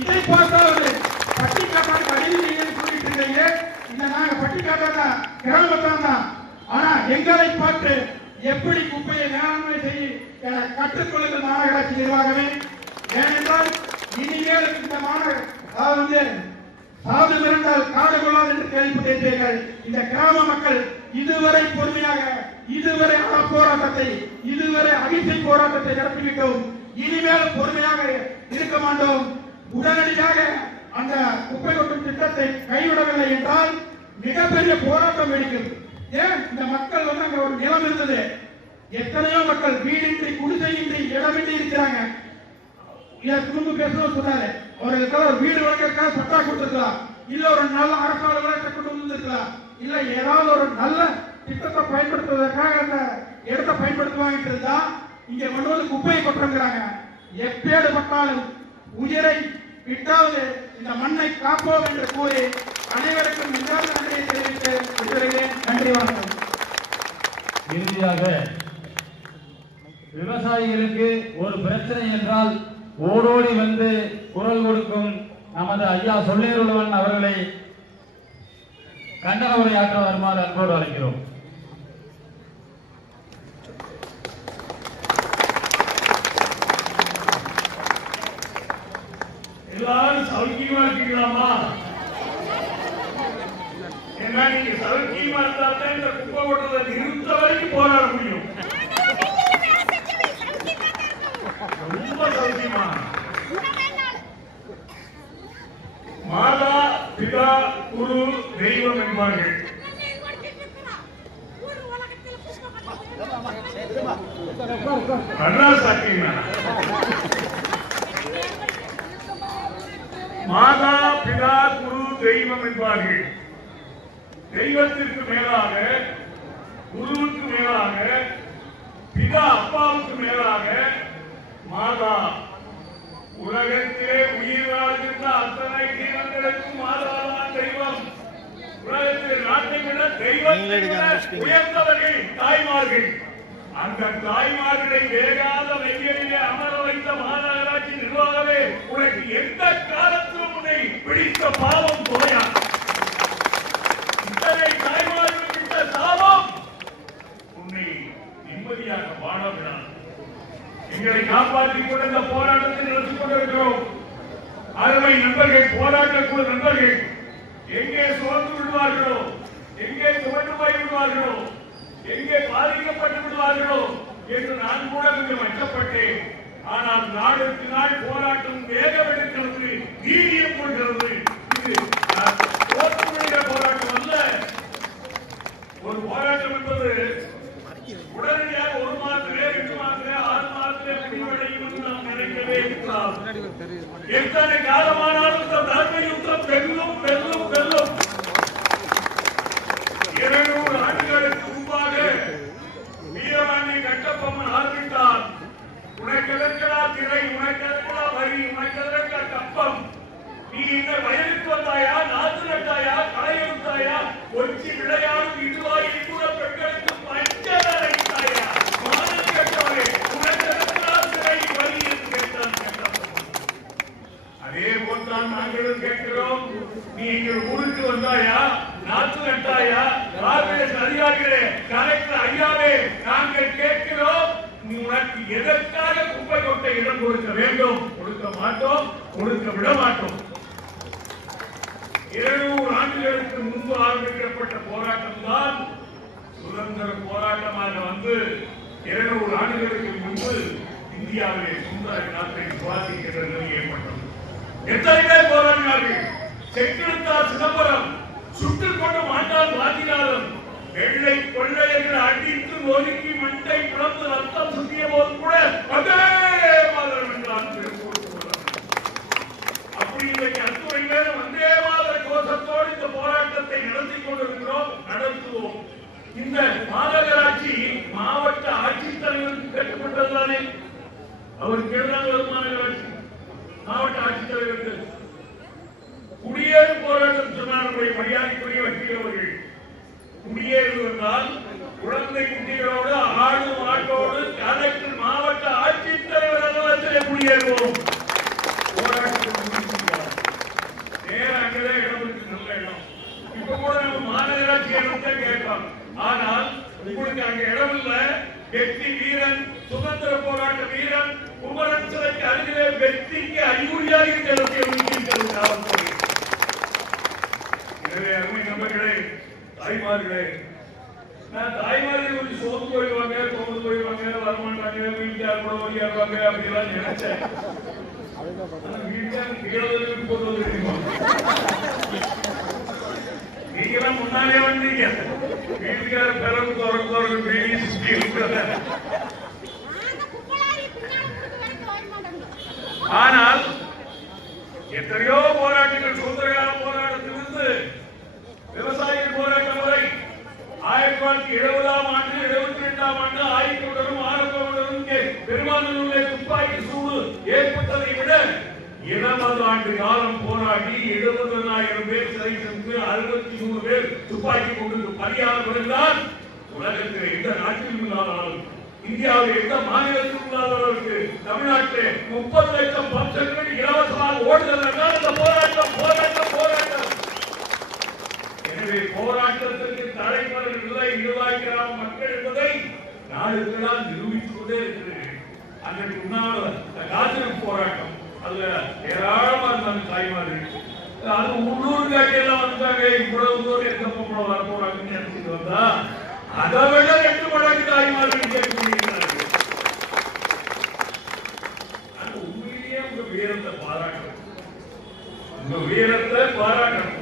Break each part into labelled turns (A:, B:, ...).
A: இதை பார்த்தாவது பட்டி காட்டாடு அடிமையை சொல்லிட்டு இருந்தீங்க இந்த நாங்க பட்டி காட்டாத கிராமத்தான் தான். ஆனா எங்களை பார்த்து எப்படி குப்பையை மேலாண்மை செய்ய என கற்றுக்கொள்ளுங்கள் மாநகராட்சி நிர்வாகமே. ஏனென்றால் இனிமேல் இந்த மாநகர அதாவது சாது மிரண்டால் காடு கொள்ளாது என்று கேள்விப்பட்டிருப்பீர்கள் இந்த கிராம மக்கள் இதுவரை பொறுமையாக இதுவரை போராட்டத்தை இதுவரை அகிம்சை போராட்டத்தை நடத்திவிட்டோம் இனிமேல் பொறுமையாக இருக்க மாட்டோம். உடனடியாக அந்த குப்பை கொட்டும் திட்டத்தை கைவிடவில்லை என்றால் மிகப்பெரிய போராட்டம் வெடிக்கிறது. ஏன்? இந்த மக்கள் வந்து அங்க ஒரு நிலம் இருந்தது. எத்தனையோ மக்கள் வீடின்றி குடிசையின்றி இடமின்றி இருக்கிறாங்க. இதற்கு முன்பு பேசுறது சொன்னாரு அவர்களுக்கு ஒரு வீடு வழங்கறதுக்காக பட்டா கொடுத்துருக்கலாம். இல்ல ஒரு நல்ல அரசாங்க கொண்டு வந்திருக்கலாம். இல்ல ஏதாவது ஒரு நல்ல திட்டத்தை பயன்படுத்துவதற்காக அந்த இடத்தை பயன்படுத்துவாங்க இருந்தா இங்க கொண்டு வந்து குப்பையை கொட்டுறாங்க எப்பேடு பட்டாலும் உயிரை விட்டாவது இந்த மண்ணை காப்போம் என்று கூறி அனைவருக்கும் மிகவும் நன்றியை தெரிவித்து விட்டுகிறேன் நன்றி வணக்கம்.
B: இறுதியாக விவசாயிகளுக்கு ஒரு பிரச்சனை என்றால் ஓடோடி வந்து குரல் கொடுக்கும் நமது ஐயா சொல்லேருள்ளவன் அவர்களை கண்டன உரையாற்ற வருமாறு அன்போடு அழைக்கிறோம்.
C: எல்லாரும் சௌக்கியமா இருக்கீங்களாமா என்ன நீங்க சௌக்கியமா இருந்தாலே இந்த குப்பை ஓட்டத்தை நிறுத்த வரைக்கும் போராட முடியும். ரொம்ப சௌக்கியமா மாதா பிதா குரு தெய்வம் என்பார்கள். கண்ணா சாக்கியமா மாதா பிதா குரு தெய்வம் என்பார்கள். தெய்வத்திற்கு மேலாக குருவுக்கு மேலாக பிதா அப்பாவுக்கு மேலாக மாதா. உலகத்திலே உயிர் வாழ்கின்ற அத்தனை ஜீவன்களுக்கும் மாதாதான் தெய்வம். உலகத்தில் நாட்டை விட தெய்வத்தை விட உயர்ந்தவர்கள் தாய்மார்கள். அந்த தாய்மார்களை வேகாத வெயிலிலே அமர வைத்த மாநகராட்சி நிர்வாகமே உனக்கு எந்த காலத்திலும் உன்னை பிடித்த பாவம் போயா? இத்தனை தாய்மார்கள் விட்ட சாபம்? உன்னை நிம்மதியாக வாழ விடாது எங்களை காப்பாற்றிக் கொண்டு இந்த போராட்டத்தை நடத்தி கொண்டிருக்கிறோம். அருமை நண்பர்கள் போராட்டக்குழு நண்பர்கள் எங்கே சோர்ந்து விடுவார்களோ எங்கே துவண்டு போய் விடுவார்களோ எங்கே பாதிக்கப்பட்டு விடுவார்களோ என்று நான் கூட கொஞ்சம் அச்சப்பட்டேன் ஆனால் நாளுக்கு நாள் போராட்டம் வேகமெடுக்கிறது வீரியம் கொள்கிறது. இது அஹ், போராட்டம் அல்ல. ஒரு போராட்டம் என்பது உடனடியாக ஒரு மாதத்திலே ரெண்டு மாதத்திலே ஆறு மாதத்திலே முடிவடையும் என்று நாம் நினைக்கவே கூடாது எத்தனை காலமானாலும் இந்த தர்ம யுத்தம் பெண்ணும் பெண்ணும் வெல்லும் இருநூறு ஆண்டுகளுக்கு முன்பாக வீரபாண்டி கட்டபொம்மன் ஆரம்பித்தார் உனக்கு எதற்கடா திரை உனக்கு எதற்கடா வரி உனக்கு எதற்கா கப்பம் நீ இந்த வயலுக்கு வந்தாயா நாத்து நட்டாயா களை எடுத்தாயா ஒச்சி விளையாடும் இதுவாயில் கூட பெண்களுக்கு பஞ்சம் மானம் கட்டாயே உனக்கு எதற்கடா திரை என்று கேட்டான் அதே போல்தான் நாங்களும் கேட்கிறோம். நீ நீங்கள் ஊருக்கு வந்தாயா? நாத்து நட்டாயா கார்பரேஷன் அதிகாரிகளே கலெக்டர் ஐயாவே நாங்கள் கேட்கிறோம். நீ உனக்கு எதற்காக குப்பை கொட்ட இடம் கொடுக்க வேண்டும்? கொடுக்க மாட்டோம். கொடுக்க விட மாட்டோம். இருநூறு ஆண்டுகளுக்கு முன்பு ஆரம்பிக்கப்பட்ட போராட்டம் தான் சுதந்திர போராட்டமாக வந்து இருநூறு ஆண்டுகளுக்கு முன்பு இந்தியாவிலே சுந்தர நாட்டை சுவாசிக்கிற நிலை ஏற்பட்டது. எத்தனை பேர் போராடினார்கள்? செக்கெடுத்தார் சிதம்பரம் சுட்டுக் கொண்டு மாண்டால் வாதினாலும் வெள்ளை கொள்ளையர்கள் அடித்து நொறுக்கி மண்டை பிளந்து ரத்தம் சுத்திய போது கூட அதே மாதரம் என்றான் திருப்பூர் அப்படி இன்றைக்கு அத்துறை வந்தே சந்தோஷத்தோடு இந்த போராட்டத்தை நடத்தி கொண்டிருக்கிறோம் நடத்துவோம். இந்த மாநகராட்சி மாவட்ட ஆட்சித்தலைவருக்கு கேட்கப்பட்டதுதானே அவர் கேட்டாங்க மாநகராட்சி மாவட்ட ஆட்சித்தலைவருக்கு குடியேறு போராட்டம் சொன்னார் நம்முடைய மரியாதைக்குரிய வக்கீல் அவர்கள் குடியேறு என்றால் குழந்தை குட்டிகளோடு ஆடு மாட்டோடு கலெக்டர் மாவட்ட ஆட்சித்தலைவர் அலுவலகத்திலே குடியேறுவோம் போராட்டத்தை முடித்து எண்ணிக்கைகளுக்கு எண்ணிக்கைகள் காவல்துறை எனவே அருமை நண்பர்களே தாய்மார்களே. நான் தாய்மார்கள் கொஞ்சம் சோர்ந்து போயிடுவாங்க சோர்ந்து போயிடுவாங்க வரமாட்டாங்க வீட்டுக்கார கூட ஓடியாடுவாங்க அப்படிலாம் நினைச்சேன். வீட்டுக்காரர் கீழே தள்ளி கொண்டு வந்து தெரியுமா நீங்களாம் முன்னாலே வந்தீங்க. வீட்டுக்கார பிறகு திறந்து திறந்து இருக்கிறத ஆனால் எத்தனையோ போராட்டங்கள் சுதந்திர கால போராட்டத்திலிருந்து விவசாயிகள் போராட்ட முறை. ஆயிரத்தி தொள்ளாயிரத்தி எழுபதாம் ஆண்டு எழுபத்தி ரெண்டாம் ஆண்டு ஆயிரத்துடனும் ஆரம்பத்துடனும் பெரும்பான்மையுள்ள துப்பாக்கி சூடு ஏற்பட்டதை விட இருபது ஆண்டு காலம் போராடி எழுபதனாயிரம் பேர் சிறை சென்று அறுபத்தி மூணு பேர் துப்பாக்கி கொண்டு பலியாக வருகிறார் உலகத்தில் எந்த நாட்டிலும் இல்லாதாலும் இந்தியாவில் எந்த மாநிலத்தில் இல்லாதவர்களுக்கு தமிழ்நாட்டில் முப்பது லட்சம் பம்சங்கள் இலவசமாக ஓடுதல் என்றால் இந்த போராட்டம் போராட்டம் எனவே போராட்டத்திற்கு தலைவர்கள் இல்லை நிர்வாகிக்கிறார் மக்கள் என்பதை நாடுகளால் நிரூபித்துக் கொண்டே இருக்கிறேன் அன்றைக்கு முன்னால் காத்திருப்பு போராட்டம் அதுல ஏராளமா இருந்தாங்க தாய்மார்கள். அது உள்ளூர் காட்டியெல்லாம் வந்தாங்க. இவ்வளவு தூரம் எந்த பொம்பளை வர போறாங்கன்னு நினைச்சிட்டு வந்தா அதை விட ரெண்டு மடங்கு தாய்மார்கள் கேட்கிறார்கள் உண்மையிலேயே உங்க வீரத்தை பாராட்டணும். உங்க வீரத்தை பாராட்டணும்.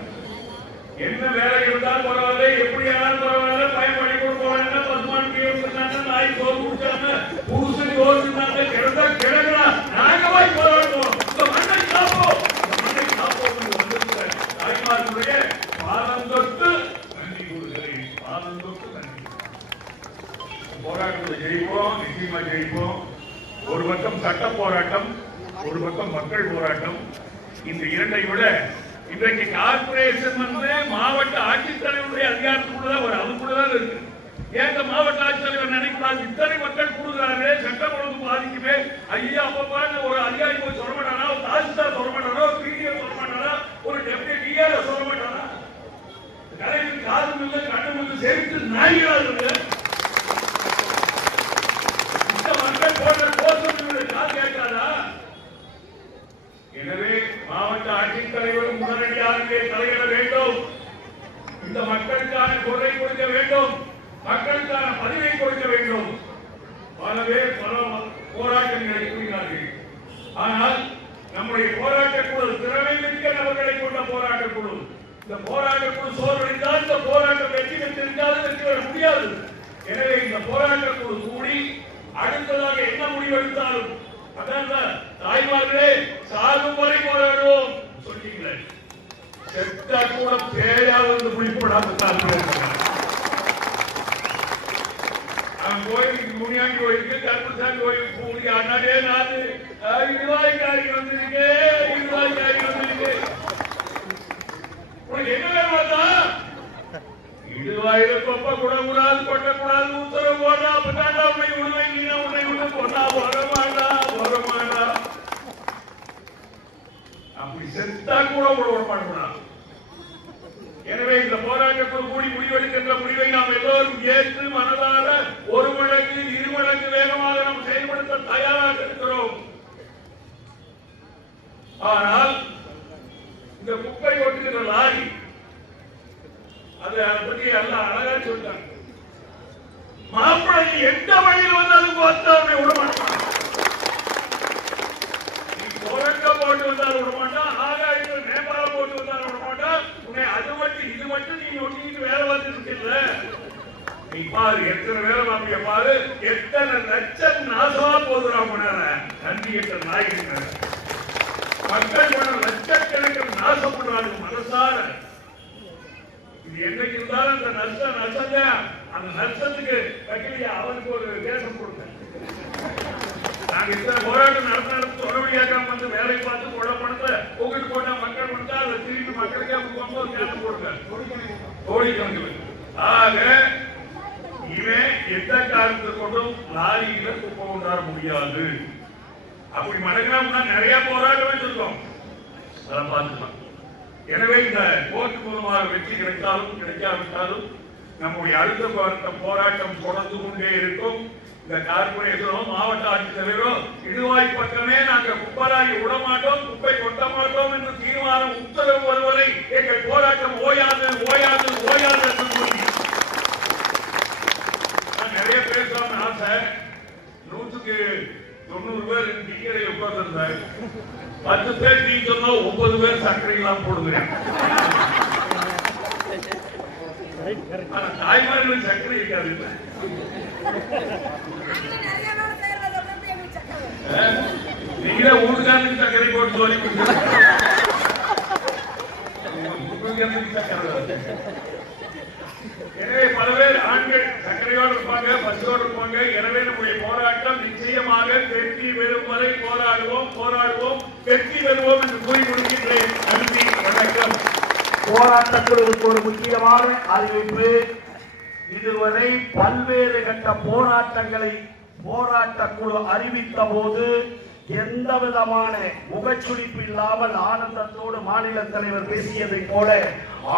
C: என்ன வேலை இருந்தாலும் பரவாயில்ல எப்படி ஆனாலும் பரவாயில்ல பயன்படி கொடுக்க வேண்டாம் பசுமான் நாய் சோறு குடிச்சாங்க புருஷன் சோறு சொன்னாங்க கிடந்தா கிடக்குறா நாங்க போய் போராடுவோம் இந்த மண்ணை காப்போம் இந்த மண்ணை காப்போம் வந்திருக்கிற தாய்மார்களுடைய பாதம் தொட்டு நன்றி கூறுகிறேன் பாதம் தொட்டு நன்றி போராட்டத்தில் ஜெயிப்போம் நிச்சயமா ஜெயிப்போம் ஒரு பக்கம் சட்ட போராட்டம் ஒரு பக்கம் மக்கள் போராட்டம் இந்த இரண்டை விட இன்றைக்கு கார்பரேஷன் வந்து மாவட்ட ஆட்சித்தலைவருடைய அதிகாரத்துக்குள்ள தான் ஒரு அதுக்குள்ள தான் இருக்கு ஏன் இந்த மாவட்ட ஆட்சித்தலைவர் நினைக்கூடாது இத்தனை மக்கள் கூடுகிறார்களே சட்டம் ஒழுங்கு பாதிக்குமே ஐயா அப்பப்பா ஒரு அதிகாரி போய் சொல்ல மாட்டானா ஒரு தாசில்தார் சொல்ல மாட்டானா ஒரு பிடிஓ சொல்ல மாட்டானா ஒரு டெப்டி டிஆர் சொல்ல மாட்டானா கலைஞர் காது மில்ல கண்ணு மில்ல சேர்த்து நாய்களாக இந்த மக்கள் போன்ற கோஷங்கள் காது கேட்காதா எனவே மாவட்ட ஆட்சித்தலைவர் உடனடியாக தலையிட வேண்டும் இந்த மக்களுக்கான குரலை கொடுக்க வேண்டும் மக்களுக்கான பதிவை கொடுக்க வேண்டும் பல பேர் பல போராட்டங்களை கூறினார்கள் ஆனால் நம்முடைய போராட்ட குழு திறமை மிக்க நபர்களை கொண்ட போராட்ட குழு இந்த போராட்ட குழு சோர்வடைந்தால் இந்த போராட்டம் வெற்றி பெற்றிருந்தால் வெற்றி பெற முடியாது. எனவே இந்த போராட்ட குழு கூடி அடுத்ததாக என்ன முடிவெடுத்தாலும் அதான் தாய்மார்களே சாகும் வரை போராடுவோம் சொல்லிட்டீங்களே செத்தா கூட பேயாவது குளிப்படாம சாப்பிடுறாங்க அவன் கோயிலுக்கு முனியாண்டி கோயிலுக்கு கருப்பசாமி கோயிலுக்கு கூடி அண்ணாடே நாது இருவாய்க்காரி வந்திருக்கேன் இருவாய்க்காரி வந்திருக்கு உனக்கு என்ன வேணும் பார்த்தா இடுவாயிர கொப்ப கூடாது கொட்டக்கூடாது உத்தரவு போடா அப்பதாண்டா உன்னை உண்மை நீ உன்னை விட்டு பொண்ணா வரமாடா வரமாடா அப்படி செத்தா கூட விட விடமாட்டா எனவே இந்த போராட்டத்தில் கூடி முடிவெடுக்கின்ற முடிவை நாம் எல்லோரும் ஏற்று மனதார ஒரு மடங்கு இரு மடங்கு வேகமாக நாம் செயல்படுத்த தயாராக இருக்கிறோம் ஆனால் இந்த குப்பை ஒட்டுகிற லாரி அதை பத்தி எல்லாம் அழகா சொல்றாங்க. மாப்பிள்ளை எந்த வழியில் வந்தாலும் பார்த்தா அவனை விட மாட்டான். நீ குரங்க போட்டு வந்தாலும் விட மாட்டான் ஆகாயத்தில் நேபாளம் போட்டு வந்தாலும் விட மாட்டான். உன்னை அது மட்டும் இது மட்டும் நீ ஒட்டிக்கிட்டு வேலை பார்த்துட்டு இல்ல நீ பாரு எத்தனை வேலை பார்ப்பிய பாரு. எத்தனை லட்சம் நாசமா போதுரா முன்னால நன்றி எட்ட நாய்க்கு மக்கள் பணம் லட்சக்கணக்கில் நாசப்படுறாங்க மனசார. இது என்னைக்கு இருந்தாலும் அந்த நஷ்டம் நஷ்டம் அந்த நஷ்டத்துக்கு வக்கீலியா அவனுக்கு ஒரு தேசம் கொடுங்க. நாங்க இந்த போராட்டம் நடத்த தொடர்பு கேட்காம வந்து வேலை பார்த்து கொள்ள பணத்தை உங்ககிட்ட போட்டா மக்கள் கொடுத்தா அதை திருப்பி மக்களுக்கே கொடுக்கும்போது கேட்டு போடுங்க. கோடிக்கணக்கில் ஆக இவன் எந்த காரணத்தை கொண்டும் லாரியில குப்பை கொண்டாட முடியாது. அப்படி மடங்கினா நிறைய போராட்டம் வச்சிருக்கோம் அதை பார்த்துக்கலாம். எனவே இந்த போர் மூலமாக வெற்றி கிடைத்தாலும் கிடைக்காவிட்டாலும் நம்முடைய அடுத்த போராட்டம் தொடர்ந்து கொண்டே இருக்கும். இந்த கார்பரேஷனோ மாவட்ட ஆட்சித்தலைவரோ இடுவாய் பக்கமே நாங்கள் குப்பராகி விடமாட்டோம் குப்பை கொட்ட மாட்டோம் என்று தீர்மானம் உத்தரவு வருவதை எங்கள் போராட்டம் ஓயாது ஓயாது ஓயாது என்று கூறி
D: நிறைய பேசலாம்னு ஆசை. நூற்றுக்கு தொண்ணூறு பேர் டிக்கரையில் உட்கார்ந்துருந்தாங்க பத்து பேர்
C: டீ சொன்னா ஒன்பது பேர் சர்க்கரை எல்லாம் போடுங்க. ஆனா தாய்மார்கள் சர்க்கரை இருக்காது நீங்களே ஊருக்காரனுக்கு சர்க்கரை போட்டு சொல்லி கொடுத்து எனவே பல பேர் ஆண்கள் சர்க்கரையோடு இருப்பாங்க பசுவோடு இருப்பாங்க. எனவே நம்முடைய போராட்டம் நிச்சயமாக வெற்றி பெறும் வரை போராடுவோம் போராடுவோம் வெற்றி பெறுவோம் என்று கூறி முடிக்கின்றேன். நன்றி வணக்கம்.
E: போராட்டத்திற்கு ஒரு முக்கியமான அறிவிப்பு இதுவரை பல்வேறு கட்ட போராட்டங்களை போராட்ட குழு அறிவித்த போது எந்த விதமான முகச்சுளிப்பு இல்லாமல் ஆனந்தத்தோடு மாநில தலைவர் பேசியதை போல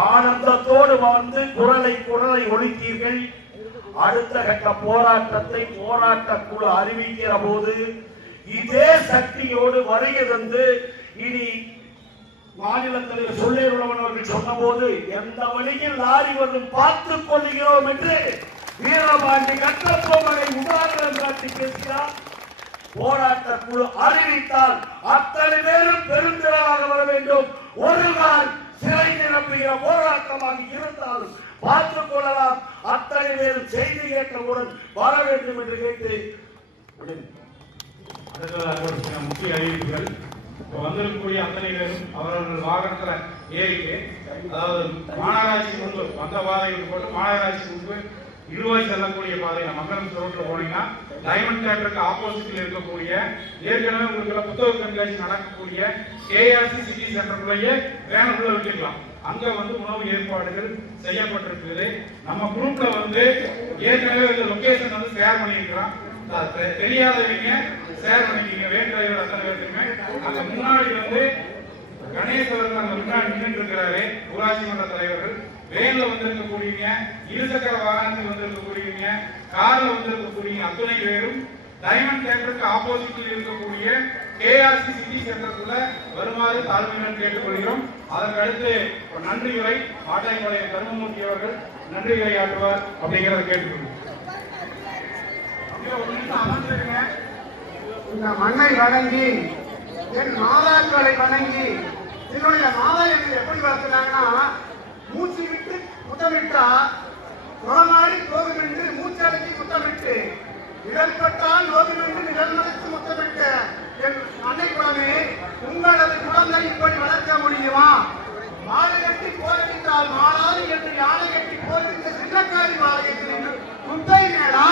E: ஆனந்தத்தோடு வந்து குரலை குரலை ஒழித்தீர்கள். அடுத்த கட்ட போராட்டத்தை போராட்ட குழு அறிவிக்கிற போது இதே சக்தியோடு வருகை தந்து இனி மாநில தலைவர் சொல்லியுள்ளவன் அவர்கள் சொன்னபோது எந்த வழியில் லாரி வரும் பார்த்துக் கொள்கிறோம் என்று வீரபாண்டி கட்டப்பொம்மனை உதாரணம் காட்டி பேசினார். போராட்ட குழு அறிவித்தால் அத்தனை பேரும் பெருந்திரளாக வர வேண்டும். ஒரு நாள் சிறை நிரப்புகிற போராட்டமாக இருந்தாலும் பார்த்துக் கொள்ளலாம். அத்தனை பேரும் செய்தி கேட்டவுடன் வர வேண்டும் என்று கேட்டு
F: சில முக்கிய அறிவிப்புகள். இப்போ வந்திருக்கக்கூடிய அத்தனை பேரும் அவரவர்கள் வாகனத்தில் ஏறிட்டு அதாவது மாநகராட்சி முன்பு வந்த பாதையில் போட்டு மாநகராட்சி முன்பு இருவாய் செல்லக்கூடிய பாதையில மங்களம் ரோட்ல போனீங்கன்னா டைமண்ட் தேட்டருக்கு ஆப்போசிட்ல இருக்கக்கூடிய ஏற்கனவே உங்களுக்கு புத்தக கண்காட்சி நடக்கக்கூடிய கேஆர்சி சிட்டி சென்டருக்குள்ளேயே வேனுக்குள்ள வச்சுக்கலாம் அங்க வந்து உணவு ஏற்பாடுகள் செய்யப்பட்டிருக்குது. நம்ம குரூப்ல வந்து ஏற்கனவே இந்த லொகேஷன் வந்து ஷேர் பண்ணியிருக்கிறோம். தெ- தெரியாதவங்க ஷேர் பண்ணிக்கீங்க. வேன் டிரைவர் அத்தனை பேருக்குமே அந்த முன்னாடி வந்து கணேசவர் அந்த அங்க முன்னாடி நின்று இருக்கிறாரு. ஊராட்சி மன்ற தலைவர்கள். வேன்ல வந்திருக்கக்கூடியவங்க இருசக்கர வாகனத்தில் வந்திருக்கக்கூடியவங்க கார்ல வந்திருக்கக்கூடிய அத்தனை பேரும் டைமண்ட் தேட்டருக்கு ஆப்போசிட்டில் இருக்கக்கூடிய கேஆர்சி சிட்டி சென்டருக்குள்ள வருமாறு தாழ்மையுடன் கேட்டுக்கொள்கிறோம். அதற்கு அடுத்து ஒரு நன்றி உரை ஆட்டாய்பாளையம் கருமமூர்த்தி அவர்கள் நன்றி உரை ஆற்றுவார் அப்படிங்கிறத கேட்டுக்கொள்கிறோம்
G: இந்த மண்ணை வணங்கி என் மாதாக்களை வணங்கி என்னுடைய மாதா என்னை எப்படி வளர்த்துனாங்கன்னா மூச்சு விட்டு முத்தமிட்டா குளமாடி போகும் என்று மூச்சடக்கி முத்தமிட்டு இடர்பட்டால் நோகும் என்று நிழல்மலைத்து முத்தமிட்ட என் அன்னை குளமே உங்களது குழந்தை இப்படி வளர்க்க முடியுமா? மாநில கட்டி போரிட்டால் மாளாது என்று யானை கட்டி போரிட்ட சின்னக்காரி மாலையத்தில் குப்பை மேடா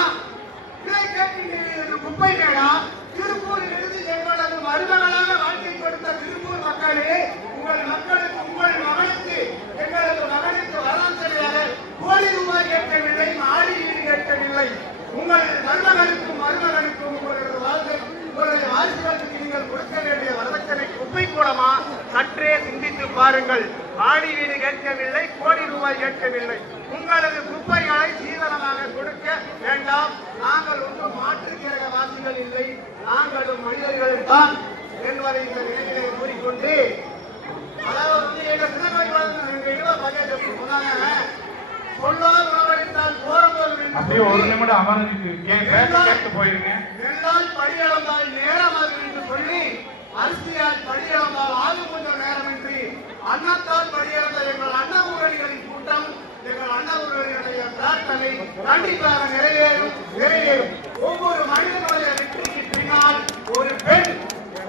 G: இதை கேட்டீர்கள் என்று குப்பை மேடா திருப்பூரில் இருந்து எங்களது மருமகளாக வாழ்க்கை கொடுத்த திருப்பூர் மக்களே உங்கள் மக்களுக்கு உங்கள் மகனுக்கு எங்களது மகனுக்கு வராசனையாக கோடி ரூபாய் கேட்கவில்லை மாடி வீடு இல்லை. உங்கள் நண்பர்களுக்கும் மருமகனுக்கும் உங்களது வாழ்க்கை உங்களுடைய வாரிசுகளுக்கு நீங்கள் கொடுக்க வேண்டிய வரதட்சணை குப்பை கூடமா? சற்றே சிந்தித்து பாருங்கள். ஆடி வீடு கேட்கவில்லை கோடி ரூபாய் கேட்கவில்லை. உங்களது குப்பைகளை சீதனமாக கொடுக்க வேண்டாம். நாங்கள் ஒன்றும் மாற்று கிரக வாசிகள் இல்லை. நாங்களும் மனிதர்கள் தான் என்பதை இந்த நிலையிலே கூறிக்கொண்டு அதாவது வந்து எங்க சின்னக்கோயில் குழந்தை எங்க
F: அப்படியே ஒரு நிமிடம் அமர்ந்து கேட்க கேட்டு போயிருங்க.
G: நெல்லால் படியளந்தால் நேரமாகும் என்று சொல்லி அரிசியால் படியளந்தால் ஆகும் கொஞ்சம் நேரமின்றி அன்னத்தால் படியளந்த எங்கள் அண்ணா ஊரடிகளின் கூட்டம் எங்கள் அண்ணா ஊரடிகளுடைய பிரார்த்தனை கண்டிப்பாக நிறைவேறும் நிறைவேறும். ஒவ்வொரு மனிதனுடைய வெற்றிக்கு பின்னால் ஒரு பெண்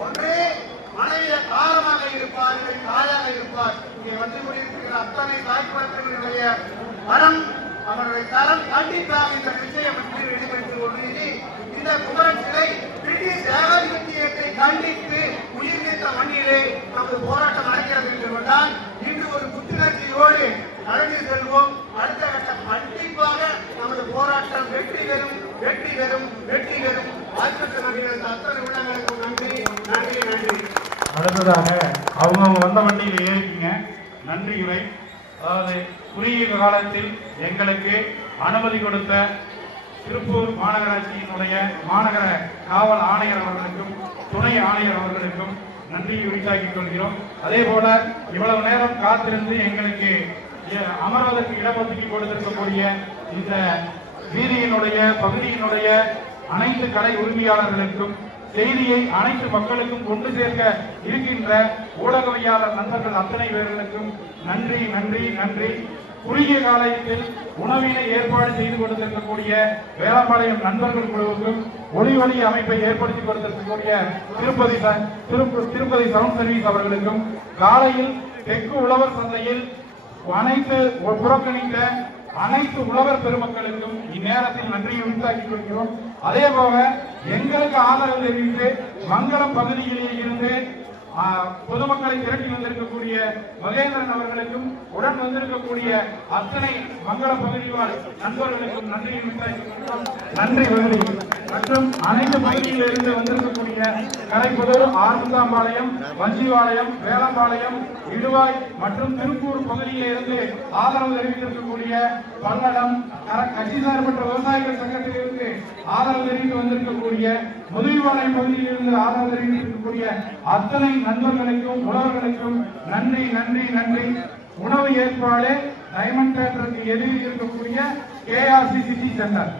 G: ஒன்றே மனைவிய காரணமாக இருப்பார் தாயாக இருப்பார். இங்கே வந்து கொண்டிருக்கிற அத்தனை தாய்ப்பாட்டினுடைய மனம் அவருடைய தரம் கண்டிப்பாக இந்த நிச்சயம் வெற்றி வெளிப்பட்டு ஒழுங்கி இந்த குமரன் சிலை பிரிட்டிஷ் ஏகாதிபத்தியத்தை கண்டித்து உயிர் நீத்த மண்ணிலே நமது போராட்டம் நடக்கிறது என்று கொண்டால் இன்று ஒரு புத்துணர்ச்சியோடு நடந்து செல்வோம். அடுத்த கட்டம் கண்டிப்பாக நமது போராட்டம் வெற்றி பெறும் வெற்றி பெறும் வெற்றி பெறும். வாழ்க்கை நம்பியிருந்த அத்தனை உள்ளங்களுக்கும் நன்றி நன்றி நன்றி.
F: அடுத்ததாக அவங்க வந்த வண்டியில் ஏறிக்கிங்க. நன்றி உரை அதாவது குறுகிய காலத்தில் எங்களுக்கு அனுமதி கொடுத்த திருப்பூர் மாநகராட்சியினுடைய மாநகர காவல் ஆணையர் அவர்களுக்கும் துணை ஆணையர் அவர்களுக்கும் நன்றியை உரித்தாக்கிக் கொள்கிறோம். அதே போல இவ்வளவு நேரம் காத்திருந்து எங்களுக்கு இ- அமர்வதற்கு இடஒதுக்கி கொடுத்திருக்கக்கூடிய இந்த வீதியினுடைய பகுதியினுடைய அனைத்து கடை உரிமையாளர்களுக்கும் செய்தியை அனைத்து மக்களுக்கும் கொண்டு சேர்க்க இருக்கின்ற ஊடகவியாளர் நண்பர்கள் அத்தனை பேர்களுக்கும் நன்றி நன்றி நன்றி. குறுகிய காலத்தில் உணவினை ஏற்பாடு செய்து கொடுத்திருக்கக்கூடிய வேளாம்பாளையம் நண்பர்கள் குழுவுக்கும் ஒளி ஒளி அமைப்பை ஏற்படுத்தி கொடுத்திருக்கக்கூடிய திருப்பதி திருப்பதி சவுண்ட் சர்வீஸ் அவர்களுக்கும் காலையில் தெற்கு உழவர் சந்தையில் அனைத்து புறக்கணித்த அனைத்து உழவர் பெருமக்களுக்கும் இந்நேரத்தில் நன்றியை உண்டாக்கிக் கொள்கிறோம். அதே போல எங்களுக்கு ஆதரவு தெரிவித்து மங்களம் பகுதியிலே இருந்து பொதுமக்களை திரட்டி வந்திருக்கக்கூடிய மகேந்திரன் அவர்களுக்கும் உடன் வந்திருக்கக்கூடிய அத்தனை மங்கள பகுதிவாழ் நண்பர்களுக்கும் நன்றி நன்றி மற்றும் அனைத்து பகுதிகளிலிருந்து வந்திருக்கக்கூடிய கரைப்புதூர் ஆறுமுகாம்பாளையம் வஞ்சிவாளையம் வேளம்பாளையம் இடுவாய் மற்றும் திருப்பூர் பகுதியில் இருந்து ஆதரவு தெரிவித்திருக்கக்கூடிய பல்லடம் கர- கட்சி சார்பற்ற விவசாயிகள் சங்கத்திலிருந்து ஆதரவு தெரிவித்து வந்திருக்கக்கூடிய முதுகுவாளையம் பகுதியில் இருந்து ஆதரவு தெரிவித்திருக்கக்கூடிய அத்தனை நண்பர்களுக்கும் உழவர்களுக்கும் நன்றி நன்றி நன்றி. உணவு ஏற்பாடு டைமண்ட் தேட்டருக்கு எதிரில் இருக்கக்கூடிய கேஆர்சி சிட்டி சென்டர்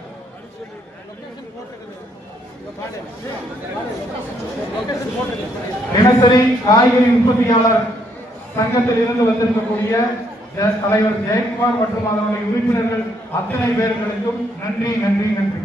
F: தினசரி காய்கறி உற்பத்தியாளர் சங்கத்தில் இருந்து வந்திருக்கக்கூடிய தலைவர் ஜெயக்குமார் மற்றும் அதனுடைய உறுப்பினர்கள் அத்தனை பேர்களுக்கும் நன்றி நன்றி நன்றி.